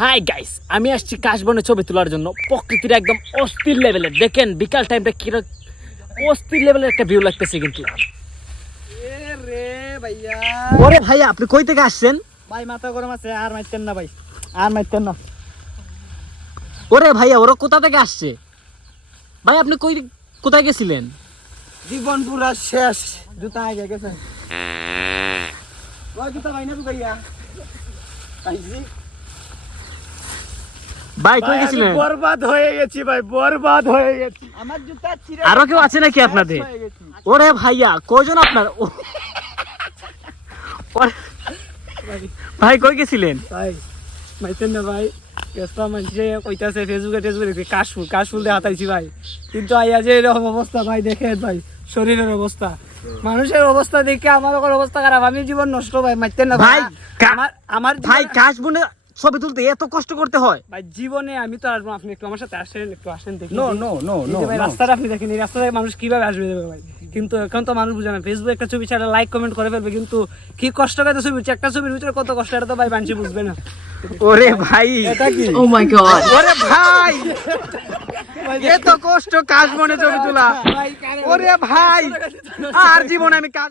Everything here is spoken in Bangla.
হাই গাইস, আমি আসছি কাশবনে ছবি তোলার জন্য। প্রকৃতির একদম অস্থির লেভেলের, দেখেন বিকাল টাইমটা কি অস্থির লেভেলের একটা ভিউ লাগতেছে। কিন্তু ওরে ভাইয়া, আপনি কই থেকে আসছেন? ভাই মাথা গরম আছে, আর মারতেন না ভাই, আর মারতেন না। ওরে ভাইয়া, ওরা কোথা থেকে আসছে? ভাই আপনি কোথায় গেছিলেন? জীবন পুরা শেষ, জুতা আগে গেছে। ওই জুতা ভাই না ভাইয়া, ভাই কই গেছিলেন? বরবাদ হয়ে গেছি ভাই, বরবাদ হয়ে গেছি। আমার জুতা ছিঁড়ে আরো কেউ আছে নাকি আপনাদের? ওরে ভাইয়া, কয়জন আপনার? ভাই কই গেছিলেন? ভাই মাইতেন না ভাই, কেসটা মানুষে কইতাছে ফেসবুকে কাশফুল দিয়ে হাতাইছি ভাই, কিন্তু আইয়া যে এরকম অবস্থা ভাই, দেখেন ভাই শরীরের অবস্থা, মানুষের অবস্থা দেখে আমার অবস্থা খারাপ। আমি জীবন নষ্ট ভাই, মাইতেন না ভাই। আমার ভাই কাশবনে ছবি তুলতে এত কষ্ট করতে হয়? ভাই জীবনে আমি তো আসবো, আপনি একটু আমার সাথে আসেন, একটু আসেন দেখি। নো নো নো নো, ভাই রাস্তাটা আপনি দেখেন, এই রাস্তায় মানুষ কিভাবে আসবে ভাই। কিন্তু এখন তো মানুষ বুঝে না, ফেসবুকে একটা ছবি ছাড়া লাইক কমেন্ট করে ফেলবে, কিন্তু কি কষ্ট করে ছবি, একটা ছবির ভিতরে কত কষ্ট, এটা তো ভাই মানুষ বুঝবে না। ওরে ভাই, এটা কি? Oh my god. ওরে ভাই, এত কষ্ট কাশবনে ছবি তোলা। ওরে ভাই, আর জীবনে আমি কাজ